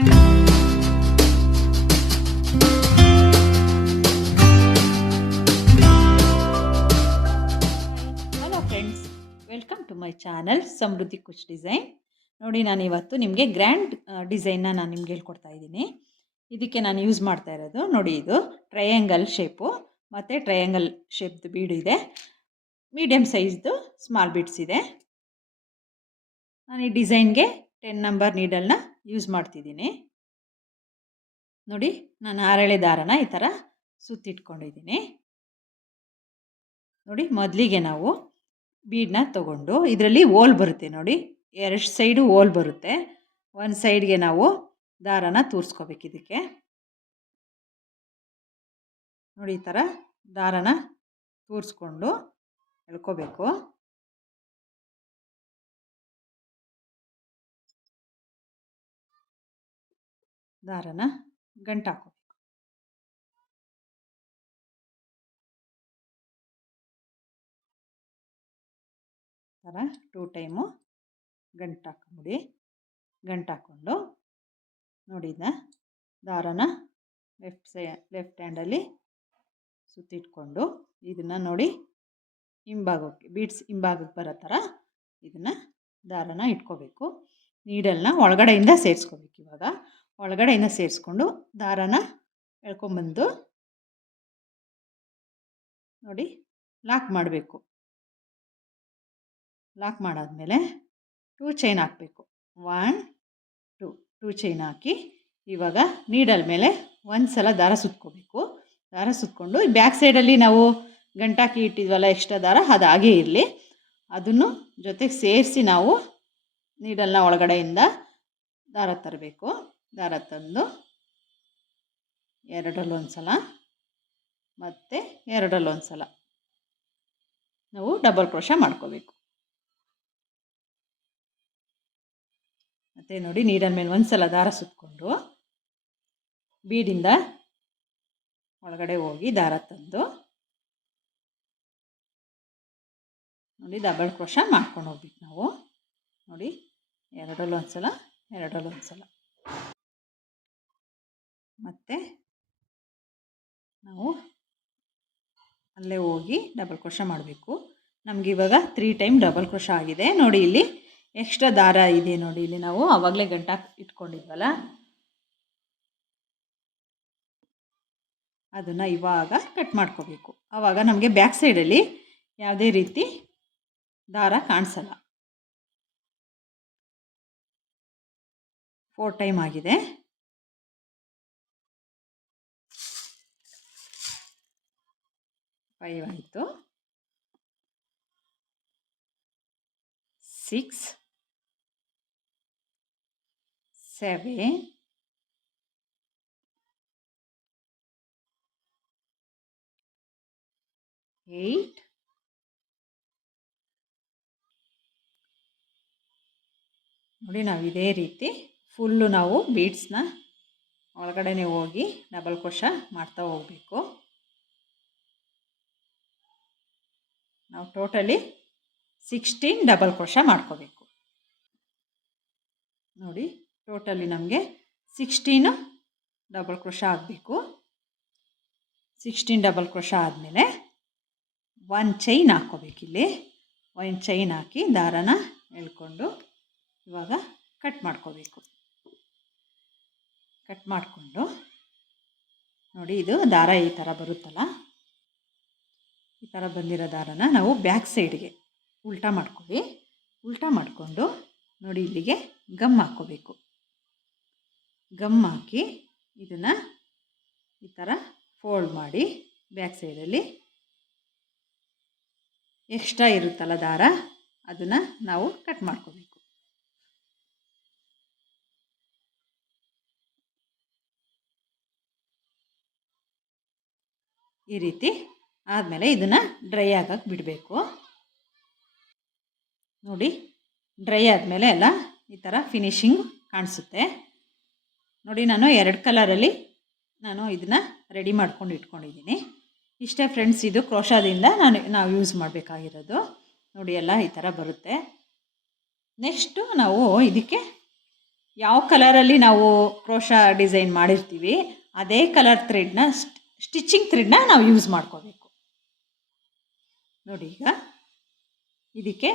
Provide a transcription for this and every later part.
Hello friends, welcome to my channel Samruddhi Kuch design. ನೋಡಿ, ನಾನು ಇವತ್ತು ನಿಮಗೆ ಗ್ರ್ಯಾಂಡ್ ಡಿಸೈನ್ನ ನಾನು ನಿಮ್ಗೆ ಹೇಳ್ಕೊಡ್ತಾ ಇದ್ದೀನಿ. ಇದಕ್ಕೆ ನಾನು ಯೂಸ್ ಮಾಡ್ತಾ ಇರೋದು ನೋಡಿ, ಇದು ಟ್ರಯಾಂಗಲ್ ಶೇಪು ಮತ್ತು ಟ್ರಯಾಂಗಲ್ ಶೇಪ್ದು ಬೀಡು ಇದೆ, ಮೀಡಿಯಮ್ ಸೈಜ್ದು ಸ್ಮಾಲ್ ಬೀಡ್ಸ್ ಇದೆ. ನಾನು ಈ ಡಿಸೈನ್ಗೆ 10 ನಂಬರ್ ನೀಡಲ್ನ ಯೂಸ್ ಮಾಡ್ತಿದ್ದೀನಿ. ನೋಡಿ, ನಾನು 6 ಎಳೆ ದಾರನ ಈ ಥರ ಸುತ್ತಿಟ್ಕೊಂಡಿದ್ದೀನಿ. ನೋಡಿ, ಮೊದಲಿಗೆ ನಾವು ಬೀಡನ್ನ ತಗೊಂಡು ಇದರಲ್ಲಿ ಹೋಲ್ ಬರುತ್ತೆ ನೋಡಿ, 2 ಸೈಡು ಹೋಲ್ ಬರುತ್ತೆ. ಒಂದು ಸೈಡ್ಗೆ ನಾವು ದಾರನ ತೂರಿಸ್ಕೋಬೇಕು. ಇದಕ್ಕೆ ನೋಡಿ, ಈ ಥರ ದಾರನ ತೂರಿಸ್ಕೊಂಡು ಎಳ್ಕೋಬೇಕು. ದಾರನ ಗಂಟು ಹಾಕೋಬೇಕು. ಥರ 2 ಟೈಮು ಗಂಟು ಹಾಕೊಂಬಿಡಿ. ಗಂಟು ಹಾಕ್ಕೊಂಡು ನೋಡಿ, ದಾರನ ಲೆಫ್ಟ್ ಹ್ಯಾಂಡಲ್ಲಿ ಸುತ್ತಿಟ್ಕೊಂಡು ಇದನ್ನು ನೋಡಿ ಹಿಂಭಾಗಕ್ಕೆ ಬೀಡ್ಸ್ ಹಿಂಭಾಗಕ್ಕೆ ಬರೋ ಥರ ಇದನ್ನು ದಾರನ ಇಟ್ಕೋಬೇಕು. ನೀಡಲ್ನ ಒಳಗಡೆಯಿಂದ ಸೇರಿಸ್ಕೋಬೇಕು. ಇವಾಗ ಒಳಗಡೆಯಿಂದ ಸೇರಿಸ್ಕೊಂಡು ದಾರನ ಎಳ್ಕೊಂಬಂದು ನೋಡಿ ಲಾಕ್ ಮಾಡಬೇಕು. ಲಾಕ್ ಮಾಡಾದಮೇಲೆ 2 ಚೈನ್ ಹಾಕಬೇಕು. 1 2 ಚೈನ್ ಹಾಕಿ ಇವಾಗ ನೀಡಲ್ ಮೇಲೆ ಒಂದು ಸಲ ದಾರ ಸುತ್ಕೋಬೇಕು. ದಾರ ಸುತ್ಕೊಂಡು ಬ್ಯಾಕ್ ಸೈಡಲ್ಲಿ ನಾವು ಗಂಟಾಕಿ ಇಟ್ಟಿದ್ವಲ್ಲ ಎಕ್ಸ್ಟ್ರಾ ದಾರ, ಅದು ಹಾಗೇ ಇರಲಿ. ಅದನ್ನು ಜೊತೆಗೆ ಸೇರಿಸಿ ನಾವು ನೀಡಲ್ನ ಒಳಗಡೆಯಿಂದ ದಾರ ತರಬೇಕು. ದಾರ ತಂದು ಎರಡರಲ್ಲೊಂದು ಸಲ ಮತ್ತು ಎರಡರಲ್ಲೊಂದು ಸಲ ನಾವು ಡಬಲ್ ಕ್ರೋಶ ಮಾಡ್ಕೋಬೇಕು. ಮತ್ತು ನೋಡಿ, ನೀಡಲ್ ಮೇಲೆ ಒಂದು ಸಲ ದಾರ ಸುತ್ತಕೊಂಡು ಬೀಡಿಂದ ಒಳಗಡೆ ಹೋಗಿ ದಾರ ತಂದು ನೋಡಿ ಡಬಲ್ ಕ್ರೋಶ ಮಾಡ್ಕೊಂಡು ಹೋಗ್ಬೇಕು ನಾವು. ನೋಡಿ, ಎರಡರಲ್ಲೊಂದು ಸಲ ಎರಡರಲ್ಲೊಂದು ಸಲ ಮತ್ತು ನಾವು ಅಲ್ಲೇ ಹೋಗಿ ಡಬಲ್ ಕ್ರೋಶ ಮಾಡಬೇಕು. ನಮಗಿವಾಗ 3 ಟೈಮ್ ಡಬಲ್ ಕ್ರೋಶ ಆಗಿದೆ. ನೋಡಿ, ಇಲ್ಲಿ ಎಕ್ಸ್ಟ್ರಾ ದಾರ ಇದೆ ನೋಡಿ, ಇಲ್ಲಿ ನಾವು ಆವಾಗಲೇ ಗಂಟು ಇಟ್ಕೊಂಡಿದ್ವಲ್ಲ, ಅದನ್ನು ಇವಾಗ ಕಟ್ ಮಾಡ್ಕೋಬೇಕು. ಆವಾಗ ನಮಗೆ ಬ್ಯಾಕ್ ಸೈಡಲ್ಲಿ ಯಾವುದೇ ರೀತಿ ದಾರ ಕಾಣಿಸಲ್ಲ. 4 ಟೈಮ್ ಆಗಿದೆ. 5 ಆಯಿತು. 6 7 8 ನೋಡಿ, ನಾವು ಇದೇ ರೀತಿ ಫುಲ್ಲು ನಾವು ಬೀಡ್ಸ್ನ ಒಳಗಡೆನೇ ಹೋಗಿ ಡಬಲ್ ಕ್ರೋಶ ಮಾಡ್ತಾ ಹೋಗಬೇಕು. ನಾವು ಟೋಟಲಿ 16 ಡಬಲ್ ಕ್ರೋಶ ಮಾಡ್ಕೋಬೇಕು. ನೋಡಿ, ಟೋಟಲಿ ನಮಗೆ 16 ಡಬಲ್ ಕ್ರೋಶ ಆಗಬೇಕು. 16 ಡಬಲ್ ಕ್ರೋಶ ಆದಮೇಲೆ 1 ಚೈನ್ ಹಾಕ್ಕೋಬೇಕು. ಇಲ್ಲಿ 1 ಚೈನ್ ಹಾಕಿ ದಾರನ ಎಳ್ಕೊಂಡು ಇವಾಗ ಕಟ್ ಮಾಡ್ಕೋಬೇಕು. ಕಟ್ ಮಾಡಿಕೊಂಡು ನೋಡಿ, ಇದು ದಾರ ಈ ಥರ ಬರುತ್ತಲ್ಲ, ಈ ಥರ ಬಂದಿರೋ ದಾರನ ನಾವು ಬ್ಯಾಕ್ ಸೈಡ್ಗೆ ಉಲ್ಟಾ ಮಾಡ್ಕೊಳ್ಳಿ. ಉಲ್ಟಾ ಮಾಡಿಕೊಂಡು ನೋಡಿ, ಇಲ್ಲಿಗೆ ಗಮ್ ಹಾಕ್ಕೋಬೇಕು. ಗಮ್ ಹಾಕಿ ಇದನ್ನು ಈ ಥರ ಫೋಲ್ಡ್ ಮಾಡಿ ಬ್ಯಾಕ್ ಸೈಡಲ್ಲಿ ಎಕ್ಸ್ಟ್ರಾ ಇರುತ್ತಲ್ಲ ದಾರ, ಅದನ್ನು ನಾವು ಕಟ್ ಮಾಡ್ಕೋಬೇಕು. ಈ ರೀತಿ ಆದಮೇಲೆ ಇದನ್ನು ಡ್ರೈ ಆಗಕ್ಕೆ ಬಿಡಬೇಕು. ನೋಡಿ, ಡ್ರೈ ಆದಮೇಲೆ ಎಲ್ಲ ಈ ಥರ ಫಿನಿಶಿಂಗ್ ಕಾಣಿಸುತ್ತೆ. ನೋಡಿ, ನಾನು 2 ಕಲರಲ್ಲಿ ನಾನು ಇದನ್ನು ರೆಡಿ ಮಾಡ್ಕೊಂಡು ಇಟ್ಕೊಂಡಿದ್ದೀನಿ. ಇಷ್ಟೇ ಫ್ರೆಂಡ್ಸ್, ಇದು ಕ್ರೋಶಾದಿಂದ ನಾವು ಯೂಸ್ ಮಾಡಬೇಕಾಗಿರೋದು. ನೋಡಿ, ಎಲ್ಲ ಈ ಥರ ಬರುತ್ತೆ. ನೆಕ್ಸ್ಟು ನಾವು ಇದಕ್ಕೆ ಯಾವ ಕಲರಲ್ಲಿ ನಾವು ಕ್ರೋಶ ಡಿಸೈನ್ ಮಾಡಿರ್ತೀವಿ ಅದೇ ಕಲರ್ ಥ್ರೆಡ್ನ ಸ್ಟಿಚಿಂಗ್ ಥ್ರೆಡ್ನ ನಾವು ಯೂಸ್ ಮಾಡ್ಕೋಬೇಕು. ನೋಡಿ ಈಗ ಇದಕ್ಕೆ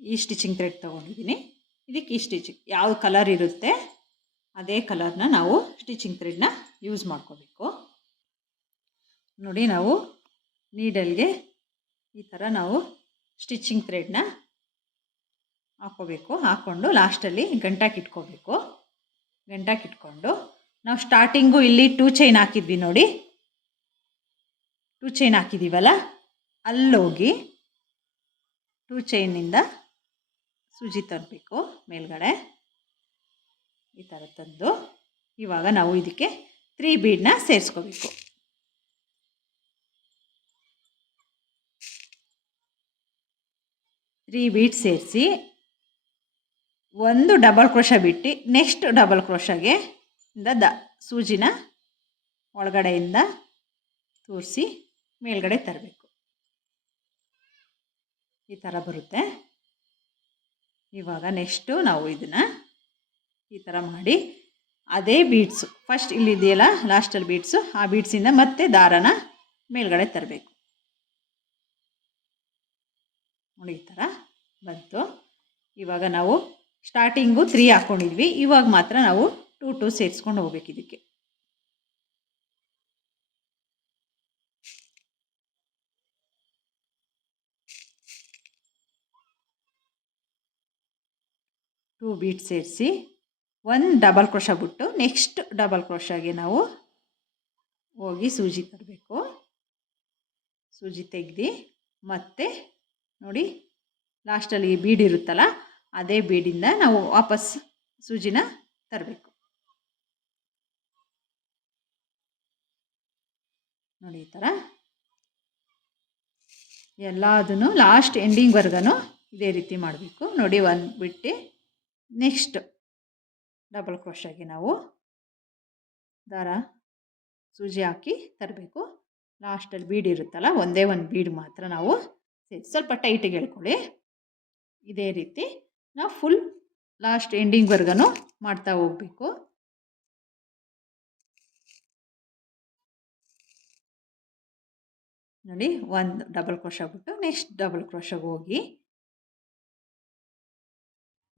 ಈ ಸ್ಟಿಚಿಂಗ್ ಥ್ರೆಡ್ ತೊಗೊಂಡಿದ್ದೀನಿ. ಇದಕ್ಕೆ ಈ ಸ್ಟಿಚಿಂಗ್ ಯಾವ ಕಲರ್ ಇರುತ್ತೆ ಅದೇ ಕಲರ್ನ ನಾವು ಸ್ಟಿಚಿಂಗ್ ಥ್ರೆಡ್ನ ಯೂಸ್ ಮಾಡ್ಕೋಬೇಕು. ನೋಡಿ ನಾವು ನೀಡಲ್ಗೆ ಈ ಥರ ನಾವು ಸ್ಟಿಚಿಂಗ್ ಥ್ರೆಡ್ನ ಹಾಕ್ಕೋಬೇಕು. ಹಾಕ್ಕೊಂಡು ಲಾಸ್ಟಲ್ಲಿ ಗಂಟಾಕಿಟ್ಕೋಬೇಕು. ಗಂಟಾಕಿಟ್ಕೊಂಡು ನಾವು ಸ್ಟಾರ್ಟಿಂಗು ಇಲ್ಲಿ 2 ಚೈನ್ ಹಾಕಿದ್ವಿ ನೋಡಿ, 2 ಚೈನ್ ಹಾಕಿದ್ದೀವಲ್ಲ ಅಲ್ಲೋಗಿ 2 ಚೈನಿಂದ ಸೂಜಿ ತರಬೇಕು ಮೇಲ್ಗಡೆ ಈ ಥರ ತಂದು. ಇವಾಗ ನಾವು ಇದಕ್ಕೆ 3 ಬೀಡನ್ನ ಸೇರಿಸ್ಕೋಬೇಕು. 3 ಬೀಡ್ ಸೇರಿಸಿ ಒಂದು ಡಬಲ್ ಕ್ರೋಶ ಬಿಟ್ಟು ನೆಕ್ಸ್ಟ್ ಡಬಲ್ ಕ್ರೋಶಗೆ ಸೂಜಿನ ಒಳಗಡೆಯಿಂದ ತೋರಿಸಿ ಮೇಲ್ಗಡೆ ತರಬೇಕು. ಈ ಥರ ಬರುತ್ತೆ. ಇವಾಗ ನೆಕ್ಸ್ಟು ನಾವು ಇದನ್ನು ಈ ಥರ ಮಾಡಿ ಅದೇ ಬೀಡ್ಸು ಫಸ್ಟ್ ಇಲ್ಲಿದೆಯಲ್ಲ ಲಾಸ್ಟಲ್ಲಿ ಬೀಡ್ಸು, ಆ ಬೀಡ್ಸಿಂದ ಮತ್ತೆ ದಾರನ ಮೇಲ್ಗಡೆ ತರಬೇಕು. ನೋಡಿ ಈ ಥರ ಬಂತು. ಇವಾಗ ನಾವು ಸ್ಟಾರ್ಟಿಂಗು 3 ಹಾಕ್ಕೊಂಡಿದ್ವಿ, ಇವಾಗ ಮಾತ್ರ ನಾವು 2 ಸೇರಿಸ್ಕೊಂಡು ಹೋಗ್ಬೇಕು. ಇದಕ್ಕೆ 2 ಬೀಡ್ ಸೇರಿಸಿ ಒಂದು ಡಬಲ್ ಕ್ರೋಶ ಬಿಟ್ಟು ನೆಕ್ಸ್ಟ್ ಡಬಲ್ ಕ್ರೋಶಗೆ ನಾವು ಹೋಗಿ ಸೂಜಿ ತರಬೇಕು. ಸೂಜಿ ತೆಗೆದು ಮತ್ತೆ ನೋಡಿ ಲಾಸ್ಟಲ್ಲಿ ಬೀಡ್ ಇರುತ್ತಲ್ಲ ಅದೇ ಬೀಡಿಂದ ನಾವು ವಾಪಸ್ ಸೂಜಿನ ತರಬೇಕು. ನೋಡಿ ಈ ಥರ ಎಲ್ಲದನ್ನು ಲಾಸ್ಟ್ ಎಂಡಿಂಗ್ವರೆಗೂ ಇದೇ ರೀತಿ ಮಾಡಬೇಕು. ನೋಡಿ ಒಂದು ಬಿಟ್ಟು ನೆಕ್ಸ್ಟ್ ಡಬಲ್ ಕ್ರೋಶಗೆ ನಾವು ದಾರ ಸೂಜಿ ಹಾಕಿ ತರಬೇಕು. ಲಾಸ್ಟಲ್ಲಿ ಬೀಡ್ ಇರುತ್ತಲ್ಲ ಒಂದೇ ಒಂದು ಬೀಡ್ ಮಾತ್ರ ನಾವು ಸ್ವಲ್ಪ ಟೈಟಿಗೆ ಎಳ್ಕೊಳ್ಳಿ. ಇದೇ ರೀತಿ ನಾವು ಫುಲ್ ಲಾಸ್ಟ್ ಎಂಡಿಂಗ್ವರೆಗೂ ಮಾಡ್ತಾ ಹೋಗಬೇಕು. ನೋಡಿ ಒಂದು ಡಬಲ್ ಕ್ರೋಶ ಬಿಟ್ಟು ನೆಕ್ಸ್ಟ್ ಡಬಲ್ ಕ್ರೋಶಗೆ ಹೋಗಿ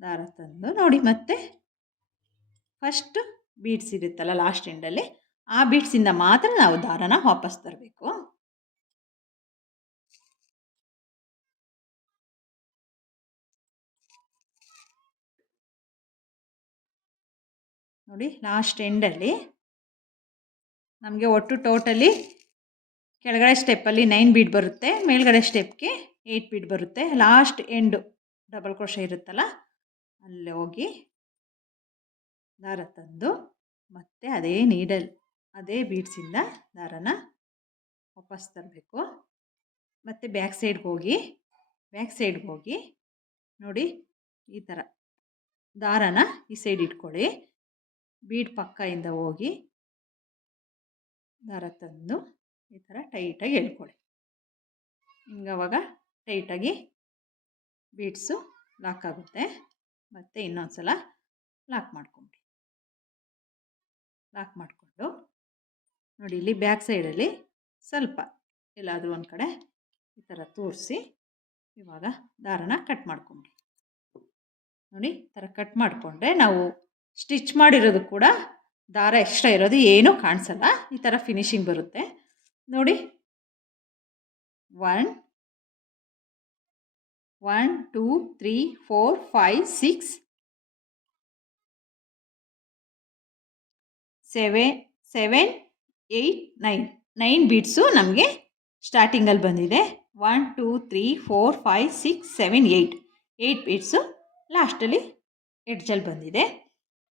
ದಾರ ತಂದು ನೋಡಿ ಮತ್ತೆ ಫಸ್ಟ್ ಬೀಡ್ಸ್ ಇರುತ್ತಲ್ಲ ಲಾಸ್ಟ್ ಎಂಡಲ್ಲಿ ಆ ಬೀಡ್ಸಿಂದ ಮಾತ್ರ ನಾವು ದಾರನ ವಾಪಸ್ ತರಬೇಕು. ನೋಡಿ ಲಾಸ್ಟ್ ಎಂಡಲ್ಲಿ ನಮಗೆ ಒಟ್ಟು ಟೋಟಲಿ ಕೆಳಗಡೆ ಸ್ಟೆಪ್ಪಲ್ಲಿ 9 ಬೀಡ್ ಬರುತ್ತೆ, ಮೇಲ್ಗಡೆ ಸ್ಟೆಪ್ಗೆ 8 ಬೀಡ್ ಬರುತ್ತೆ. ಲಾಸ್ಟ್ ಎಂಡು ಡಬಲ್ ಕ್ರೋಶ ಇರುತ್ತಲ್ಲ ಅಲ್ಲಿ ಹೋಗಿ ದಾರ ತಂದು ಮತ್ತೆ ಅದೇ ನೀಡಲ್ ಅದೇ ಬೀಡ್ಸಿಂದ ದಾರನ ವಾಪಸ್ ತರಬೇಕು. ಮತ್ತು ಬ್ಯಾಕ್ ಸೈಡ್ಗೆ ಹೋಗಿ ನೋಡಿ ಈ ಥರ ದಾರನ ಈ ಸೈಡ್ ಇಟ್ಕೊಳ್ಳಿ. ಬೀಡ್ ಪಕ್ಕದಿಂದ ಹೋಗಿ ದಾರ ತಂದು ಈ ಥರ ಟೈಟಾಗಿ ಎಳ್ಕೊಳ್ಳಿ. ಹಿಂಗೆ ಅವಾಗ ಟೈಟಾಗಿ ಬೀಡ್ಸು ಲಾಕ್ ಆಗುತ್ತೆ. ಮತ್ತು ಇನ್ನೊಂದು ಸಲ ಲಾಕ್ ಮಾಡಿಕೊಂಡು ನೋಡಿ ಇಲ್ಲಿ ಬ್ಯಾಕ್ ಸೈಡಲ್ಲಿ ಸ್ವಲ್ಪ ಎಲ್ಲಾದರೂ ಒಂದು ಕಡೆ ಈ ಥರ ತೋರಿಸಿ ಇವಾಗ ದಾರನ ಕಟ್ ಮಾಡ್ಕೊಂಡ್ರಿ. ನೋಡಿ ಈ ಥರ ಕಟ್ ಮಾಡಿಕೊಂಡ್ರೆ ನಾವು ಸ್ಟಿಚ್ ಮಾಡಿರೋದು ಕೂಡ ದಾರ ಎಕ್ಸ್ಟ್ರಾ ಇರೋದು ಏನೂ ಕಾಣಿಸಲ್ಲ. ಈ ಥರ ಫಿನಿಶಿಂಗ್ ಬರುತ್ತೆ ನೋಡಿ. 1 2 3 4 5 6 7 8 9 ಬೀಡ್ಸು ನಮಗೆ ಸ್ಟಾರ್ಟಿಂಗಲ್ಲಿ ಬಂದಿದೆ. 1 2 3 4 5 6 7 8 ಬೀಡ್ಸು ಲಾಸ್ಟಲ್ಲಿ ಎಡ್ಜಲ್ಲಿ ಬಂದಿದೆ.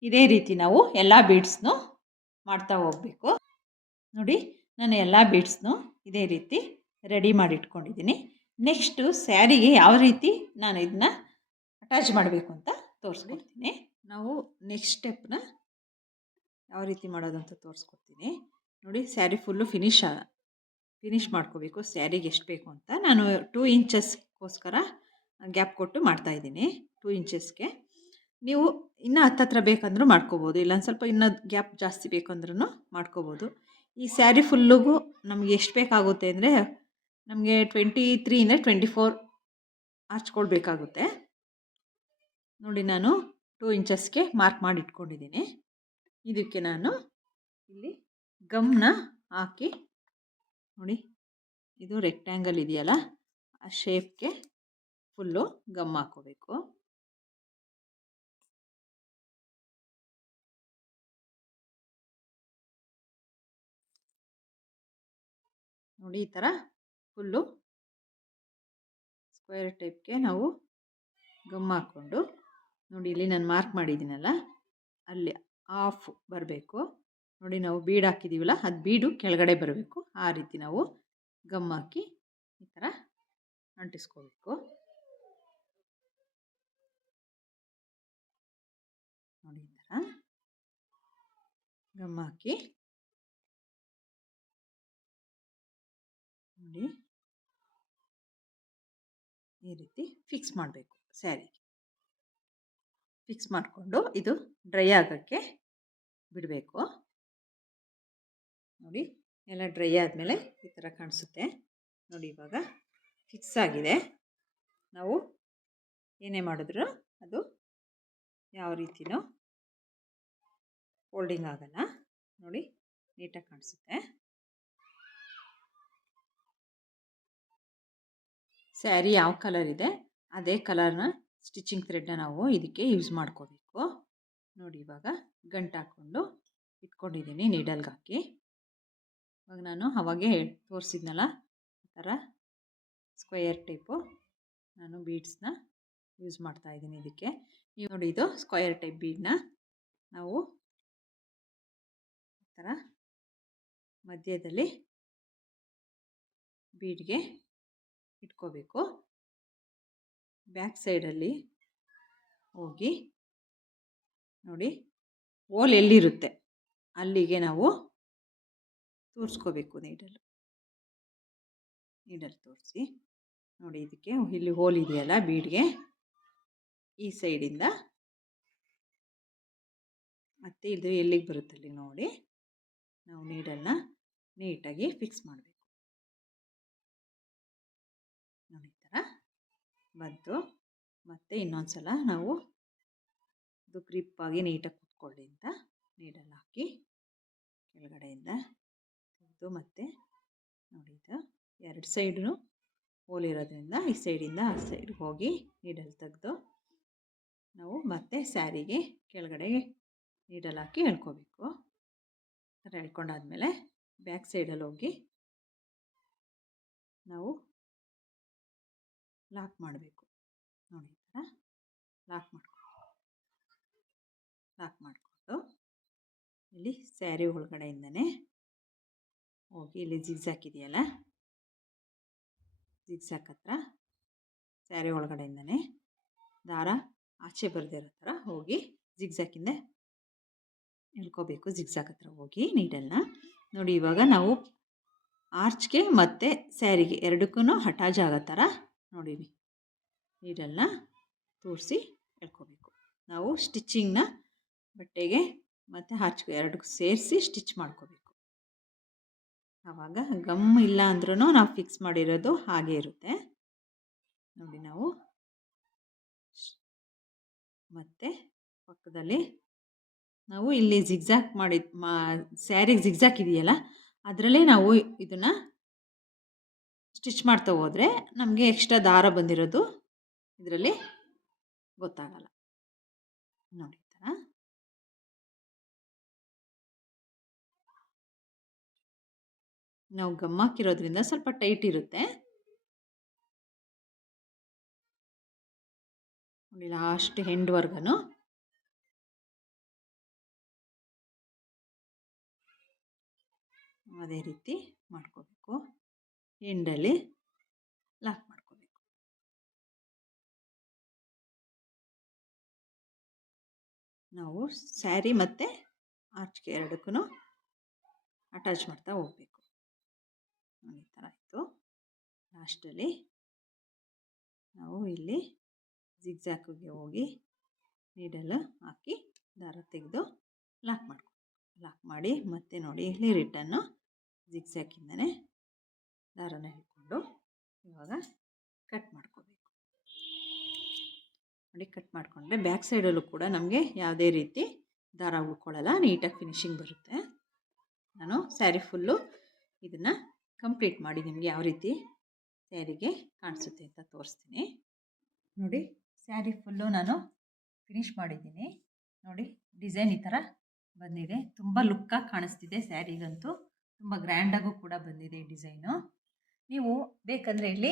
ಇದೇ ರೀತಿ ನಾವು ಎಲ್ಲ ಬೀಡ್ಸ್ನು ಮಾಡ್ತಾ ಹೋಗಬೇಕು. ನೋಡಿ ನಾನು ಎಲ್ಲ ಬೀಡ್ಸ್ನು ಇದೇ ರೀತಿ ರೆಡಿ ಮಾಡಿ ಇಟ್ಕೊಂಡಿದ್ದೀನಿ. ನೆಕ್ಸ್ಟು ಸ್ಯಾರಿಗೆ ಯಾವ ರೀತಿ ನಾನು ಇದನ್ನ ಅಟ್ಯಾಚ್ ಮಾಡಬೇಕು ಅಂತ ತೋರಿಸ್ಕೊಡ್ತೀನಿ. ನಾವು ನೆಕ್ಸ್ಟ್ ಸ್ಟೆಪ್ನ ಯಾವ ರೀತಿ ಮಾಡೋದು ಅಂತ ತೋರಿಸ್ಕೊಡ್ತೀನಿ. ನೋಡಿ ಸ್ಯಾರಿ ಫುಲ್ಲು ಫಿನಿಶ್ ಮಾಡ್ಕೋಬೇಕು. ಸ್ಯಾರಿಗೆ ಎಷ್ಟು ಬೇಕು ಅಂತ ನಾನು 2 ಇಂಚಸ್ಗೋಸ್ಕರ ಗ್ಯಾಪ್ ಕೊಟ್ಟು ಮಾಡ್ತಾಯಿದ್ದೀನಿ. 2 ಇಂಚಸ್ಗೆ ನೀವು ಇನ್ನೂ ಹತ್ತತ್ರ ಬೇಕಂದ್ರೂ ಮಾಡ್ಕೋಬೋದು. ಇಲ್ಲ ಒಂದು ಸ್ವಲ್ಪ ಇನ್ನೂ ಗ್ಯಾಪ್ ಜಾಸ್ತಿ ಬೇಕಂದ್ರೂ ಮಾಡ್ಕೋಬೋದು. ಈ ಸ್ಯಾರಿ ಫುಲ್ಲಿಗೂ ನಮಗೆ ಎಷ್ಟು ಬೇಕಾಗುತ್ತೆ ಅಂದರೆ ನಮಗೆ 23 ಇಂದ 24 ಆರ್ಚ್‌ಗಳು ಬೇಕಾಗುತ್ತೆ. ನೋಡಿ ನಾನು 2 ಇಂಚಸ್‌ಗೆ ಮಾರ್ಕ್ ಮಾಡಿ ಇಟ್ಕೊಂಡಿದ್ದೀನಿ. ಇದಕ್ಕೆ ನಾನು ಇಲ್ಲಿ ಗಮ್‌ನ ಹಾಕಿ ನೋಡಿ, ಇದು ರೆಕ್ಟ್ಯಾಂಗಲ್ ಇದೆಯಲ್ಲ ಆ ಶೇಪ್‌ಗೆ ಫುಲ್ಲು ಗಮ್ ಹಾಕ್ಕೋಬೇಕು. ನೋಡಿ ಈ ಥರ ಫುಲ್ಲು ಸ್ಕ್ವೇರ್ ಟೈಪ್ಗೆ ನಾವು ಗಮ್ ಹಾಕ್ಕೊಂಡು ನೋಡಿ ಇಲ್ಲಿ ನಾನು ಮಾರ್ಕ್ ಮಾಡಿದ್ದೀನಲ್ಲ ಅಲ್ಲಿ ಹಾಫ್ ಬರಬೇಕು. ನೋಡಿ ನಾವು ಬೀಡ್ ಹಾಕಿದ್ದೀವಲ್ಲ ಅದು ಬೀಡು ಕೆಳಗಡೆ ಬರಬೇಕು. ಆ ರೀತಿ ನಾವು ಗಮ್ ಹಾಕಿ ಈ ಥರ ಅಂಟಿಸ್ಕೋಬೇಕು. ನೋಡಿ ಈ ಥರ ಗಮ್ ಹಾಕಿ ನೋಡಿ ಈ ರೀತಿ ಫಿಕ್ಸ್ ಮಾಡಬೇಕು. ಸ್ಯಾರಿಗೆ ಫಿಕ್ಸ್ ಮಾಡಿಕೊಂಡು ಇದು ಡ್ರೈ ಆಗೋಕ್ಕೆ ಬಿಡಬೇಕು. ನೋಡಿ ಎಲ್ಲ ಡ್ರೈ ಆದಮೇಲೆ ಈ ಥರ ಕಾಣಿಸುತ್ತೆ. ನೋಡಿ ಇವಾಗ ಫಿಕ್ಸ್ ಆಗಿದೆ. ನಾವು ಏನೇ ಮಾಡಿದ್ರು ಅದು ಯಾವ ರೀತಿಯೂ ಫೋಲ್ಡಿಂಗ್ ಆಗಲ್ಲ. ನೋಡಿ ನೀಟಾಗಿ ಕಾಣಿಸುತ್ತೆ. ಸ್ಯಾರಿ ಯಾವ ಕಲರ್ ಇದೆ ಅದೇ ಕಲರ್ನ ಸ್ಟಿಚಿಂಗ್ ಥ್ರೆಡ್ನ ನಾವು ಇದಕ್ಕೆ ಯೂಸ್ ಮಾಡ್ಕೋಬೇಕು. ನೋಡಿ ಇವಾಗ ಗಂಟು ಹಾಕ್ಕೊಂಡು ಇಟ್ಕೊಂಡಿದ್ದೀನಿ ನೀಡಲ್ಗೆ ಹಾಕಿ. ಇವಾಗ ನಾನು ಅವಾಗೇ ತೋರಿಸಿದ್ನಲ್ಲ ಆ ಥರ ಸ್ಕ್ವೇರ್ ಟೈಪು ನಾನು ಬೀಡ್ಸ್ನ ಯೂಸ್ ಮಾಡ್ತಾಯಿದ್ದೀನಿ ಇದಕ್ಕೆ. ನೀವು ನೋಡಿ ಇದು ಸ್ಕ್ವೇರ್ ಟೈಪ್ ಬೀಡನ್ನ ನಾವು ಈ ಥರ ಮಧ್ಯದಲ್ಲಿ ಬೀಡ್ಗೆ ಇಟ್ಕೋಬೇಕು. ಬ್ಯಾಕ್ ಸೈಡಲ್ಲಿ ಹೋಗಿ ನೋಡಿ ಹೋಲ್ ಎಲ್ಲಿರುತ್ತೆ ಅಲ್ಲಿಗೆ ನಾವು ತೋರಿಸ್ಕೋಬೇಕು. ನೀಡಲ್ ತೋರಿಸಿ ನೋಡಿ ಇದಕ್ಕೆ ಇಲ್ಲಿ ಹೋಲ್ ಇದೆಯಲ್ಲ ಬೀಡ್ಗೆ ಈ ಸೈಡಿಂದ ಮತ್ತು ಇದು ಎಲ್ಲಿಗೆ ಬರುತ್ತಲ್ಲಿ ನೋಡಿ ನಾವು ನೀಡಲ್ನ ನೀಟಾಗಿ ಫಿಕ್ಸ್ ಮಾಡಬೇಕು. ನೋಡಿ ಈ ಥರ ಬಂತು. ಮತ್ತು ಇನ್ನೊಂದು ಸಲ ನಾವು ಇದು ಗ್ರಿಪ್ಪಾಗಿ ನೀಟಾಗಿ ಕುತ್ಕೊಳ್ಳಿ ಅಂತ ನೀಡಲ್ ಹಾಕಿ ಕೆಳಗಡೆಯಿಂದ ತೆಗೆದು ಮತ್ತು ನೋಡಿ ಇದು ಎರಡು ಸೈಡು ಹೋಲ್ ಇರೋದ್ರಿಂದ ಈ ಸೈಡಿಂದ ಆ ಸೈಡ್ಗೆ ಹೋಗಿ ನೀಡಲ್ ತೆಗೆದು ನಾವು ಮತ್ತೆ ಸ್ಯಾರಿಗೆ ಕೆಳಗಡೆ ನೀಡಲ್ ಹಾಕಿ ಎಳ್ಕೋಬೇಕು. ಥರ ಎಳ್ಕೊಂಡಾದ್ಮೇಲೆ ಬ್ಯಾಕ್ ಸೈಡಲ್ಲಿ ಹೋಗಿ ನಾವು ಲಾಕ್ ಮಾಡಬೇಕು. ನೋಡಿ ಈ ಥರ ಲಾಕ್ ಮಾಡಿಕೊಂಡು ಇಲ್ಲಿ ಸ್ಯಾರಿ ಒಳಗಡೆಯಿಂದನೇ ಹೋಗಿ ಇಲ್ಲಿ ಜಿಗ್ಸಾಕ್ ಇದೆಯಲ್ಲ ಜಿಗ್ಸಾಕ್ ಹತ್ರ ಸ್ಯಾರಿ ಒಳಗಡೆಯಿಂದನೇ ದಾರ ಆಚೆ ಬರದಿರೋ ಥರ ಹೋಗಿ ಜಿಗ್ಸಾಕಿಂದ ಎಳ್ಕೋಬೇಕು. ಜಿಗ್ಸಾಕ್ ಹತ್ರ ಹೋಗಿ ನೀಡಲ್ನ ನೋಡಿ ಇವಾಗ ನಾವು ಆರ್ಚ್ಗೆ ಮತ್ತು ಸ್ಯಾರಿಗೆ ಎರಡಕ್ಕೂ ಅಟ್ಯಾಚ್ ಆಗೋ ಥರ ನೋಡಿ ನೀಡಲ್ನ ತೋರಿಸಿ ಎಳ್ಕೋಬೇಕು. ನಾವು ಸ್ಟಿಚ್ಚಿಂಗ್ನ ಬಟ್ಟೆಗೆ ಮತ್ತು ಆರ್ಚ್ಗೆ ಎರಡಕ್ಕೂ ಸೇರಿಸಿ ಸ್ಟಿಚ್ ಮಾಡ್ಕೋಬೇಕು. ಆವಾಗ ಗಮ್ ಇಲ್ಲ ಅಂದ್ರೂ ನಾವು ಫಿಕ್ಸ್ ಮಾಡಿರೋದು ಹಾಗೆ ಇರುತ್ತೆ. ನೋಡಿ ನಾವು ಮತ್ತು ಪಕ್ಕದಲ್ಲಿ ನಾವು ಇಲ್ಲಿ ಜಿಗ್ಜಾಕ್ ಸ್ಯಾರಿಗೆ ಜಿಗ್ಜಾಕ್ ಇದೆಯಲ್ಲ ಅದರಲ್ಲೇ ನಾವು ಇದನ್ನು ಸ್ಟಿಚ್ ಮಾಡ್ತಾ ಹೋದರೆ ನಮಗೆ ಎಕ್ಸ್ಟ್ರಾ ದಾರ ಬಂದಿರೋದು ಇದರಲ್ಲಿ ಗೊತ್ತಾಗಲ್ಲ. ನೋಡಿ ಈ ಥರ ನಾವು ಗಮ್ ಹಾಕಿರೋದ್ರಿಂದ ಸ್ವಲ್ಪ ಟೈಟ್ ಇರುತ್ತೆ. ನೋಡಿ ಲಾಸ್ಟ್ ಎಂಡ್ವರ್ಗು ಅದೇ ರೀತಿ ಮಾಡ್ಕೋಬೇಕು. ಎಂಡಲ್ಲಿ ಲಾಕ್ ಮಾಡ್ಕೋಬೇಕು. ನಾವು ಸ್ಯಾರಿ ಮತ್ತು ಆರ್ಚ್ಗೆ ಎರಡಕ್ಕೂ ಅಟ್ಯಾಚ್ ಮಾಡ್ತಾ ಹೋಗಬೇಕು. ಈ ಥರ ಆಯಿತು. ಲಾಸ್ಟಲ್ಲಿ ನಾವು ಇಲ್ಲಿ ಜಿಗ್ಜಾಕಿಗೆ ಹೋಗಿ ನೀಡಲ್ ಹಾಕಿ ದಾರ ತೆಗೆದು ಲಾಕ್ ಮಾಡಿ ಮತ್ತೆ ನೋಡಿ ಇಲ್ಲಿ ರಿಟನ್ನು ಜಿಗ್ಜ್ಯಾಗಿಂದನೇ ದಾರನ ಹಿಡ್ಕೊಂಡು ಇವಾಗ ಕಟ್ ಮಾಡ್ಕೋಬೇಕು. ನೋಡಿ ಕಟ್ ಮಾಡಿಕೊಂಡ್ರೆ ಬ್ಯಾಕ್ ಸೈಡಲ್ಲೂ ಕೂಡ ನಮಗೆ ಯಾವುದೇ ರೀತಿ ದಾರ ಉಳ್ಕೊಳ್ಳಲ್ಲ, ನೀಟಾಗಿ ಫಿನಿಶಿಂಗ್ ಬರುತ್ತೆ. ನಾನು ಸ್ಯಾರಿ ಫುಲ್ಲು ಇದನ್ನು ಕಂಪ್ಲೀಟ್ ಮಾಡಿ ನಿಮಗೆ ಯಾವ ರೀತಿ ಸ್ಯಾರಿಗೆ ಕಾಣಿಸುತ್ತೆ ಅಂತ ತೋರಿಸ್ತೀನಿ. ನೋಡಿ ಸ್ಯಾರಿ ಫುಲ್ಲು ನಾನು ಫಿನಿಶ್ ಮಾಡಿದ್ದೀನಿ. ನೋಡಿ ಡಿಸೈನ್ ಈ ಥರ ಬಂದಿದೆ, ತುಂಬ ಲುಕ್ಕಾಗಿ ಕಾಣಿಸ್ತಿದೆ. ಸ್ಯಾರಿಗಂತೂ ತುಂಬ ಗ್ರ್ಯಾಂಡಾಗೂ ಕೂಡ ಬಂದಿದೆ ಈ ಡಿಸೈನು. ನೀವು ಬೇಕಂದರೆ ಇಲ್ಲಿ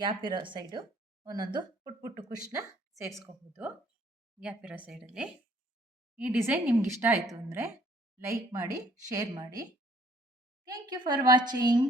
ಗ್ಯಾಪ್ ಇರೋ ಸೈಡು ಒಂದೊಂದು ಪುಟ್ಟು ಕುಚ್ಚನ್ನ ಸೇರಿಸ್ಕೋಬೋದು ಗ್ಯಾಪ್ ಇರೋ ಸೈಡಲ್ಲಿ. ಈ ಡಿಸೈನ್ ನಿಮ್ಗೆ ಇಷ್ಟ ಆಯಿತು ಅಂದರೆ ಲೈಕ್ ಮಾಡಿ, ಶೇರ್ ಮಾಡಿ. Thank you for watching.